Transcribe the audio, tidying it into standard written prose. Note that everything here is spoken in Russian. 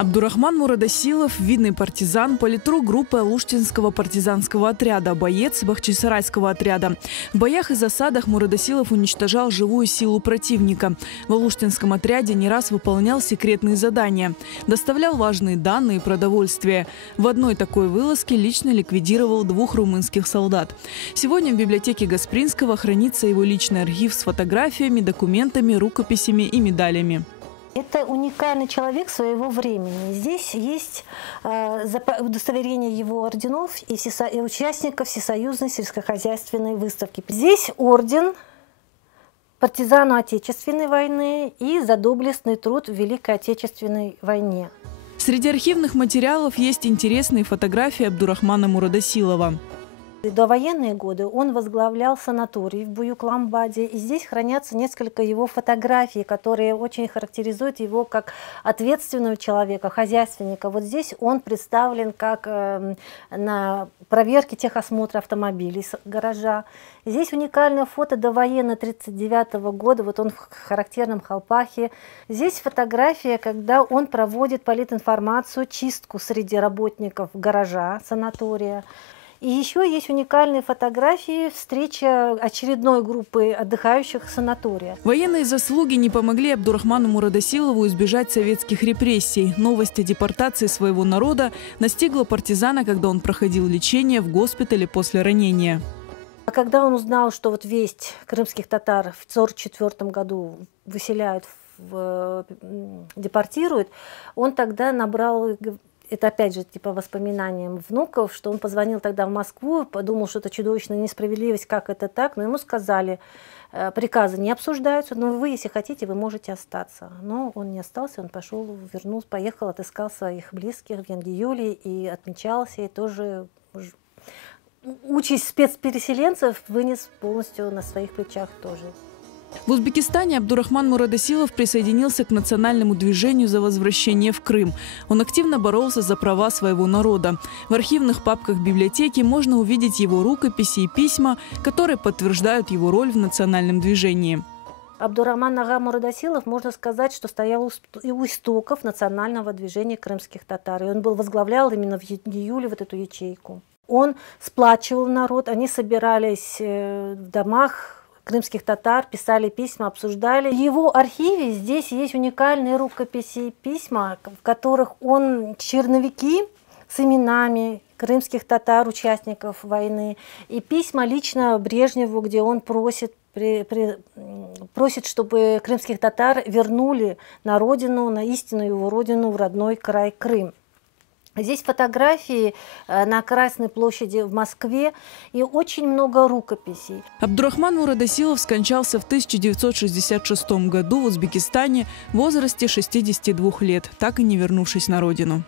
Абдурахман Мурадасилов – видный партизан, политрук группы Алуштинского партизанского отряда, боец Бахчисарайского отряда. В боях и засадах Мурадасилов уничтожал живую силу противника. В Алуштинском отряде не раз выполнял секретные задания. Доставлял важные данные и продовольствие. В одной такой вылазке лично ликвидировал 2 румынских солдат. Сегодня в библиотеке Гаспринского хранится его личный архив с фотографиями, документами, рукописями и медалями. Это уникальный человек своего времени. Здесь есть удостоверение его орденов и участников Всесоюзной сельскохозяйственной выставки. Здесь орден партизану Отечественной войны и за доблестный труд в Великой Отечественной войне. Среди архивных материалов есть интересные фотографии Абдурахмана Мурадасилова. В довоенные годы он возглавлял санаторий в Буюкламбаде, и здесь хранятся несколько его фотографий, которые очень характеризуют его как ответственного человека, хозяйственника. Вот здесь он представлен как на проверке техосмотра автомобилей с гаража. Здесь уникальное фото довоенно 1939 года, вот он в характерном халпахе. Здесь фотография, когда он проводит политинформацию, чистку среди работников гаража санатория. И еще есть уникальные фотографии встречи очередной группы отдыхающих в санатории. Военные заслуги не помогли Абдурахману Мурадасилову избежать советских репрессий. Новость о депортации своего народа настигла партизана, когда он проходил лечение в госпитале после ранения. А когда он узнал, что вот весть крымских татар в 1944 году выселяют, депортируют, он тогда набрал... Это опять же типа воспоминаниям внуков, что он позвонил тогда в Москву, подумал, что это чудовищная несправедливость, как это так. Но ему сказали, приказы не обсуждаются, но вы, если хотите, вы можете остаться. Но он не остался, он пошел, вернулся, поехал, отыскал своих близких в Янгиюле и отмечался, и тоже участь спецпереселенцев вынес полностью на своих плечах тоже. В Узбекистане Абдурахман Мурадасилов присоединился к национальному движению за возвращение в Крым. Он активно боролся за права своего народа. В архивных папках библиотеки можно увидеть его рукописи и письма, которые подтверждают его роль в национальном движении. Абдурахман ага Мурадасилов, можно сказать, что стоял у истоков национального движения крымских татар. И он возглавлял именно в июле вот эту ячейку. Он сплачивал народ, они собирались в домах крымских татар, писали письма, обсуждали. В его архиве здесь есть уникальные рукописи и письма, в которых он черновики с именами крымских татар, участников войны, и письма лично Брежневу, где он просит, чтобы крымских татар вернули на родину, на истинную его родину, в родной край Крым. Здесь фотографии на Красной площади в Москве и очень много рукописей. Абдурахман Мурадасилов скончался в 1966 году в Узбекистане в возрасте 62 лет, так и не вернувшись на родину.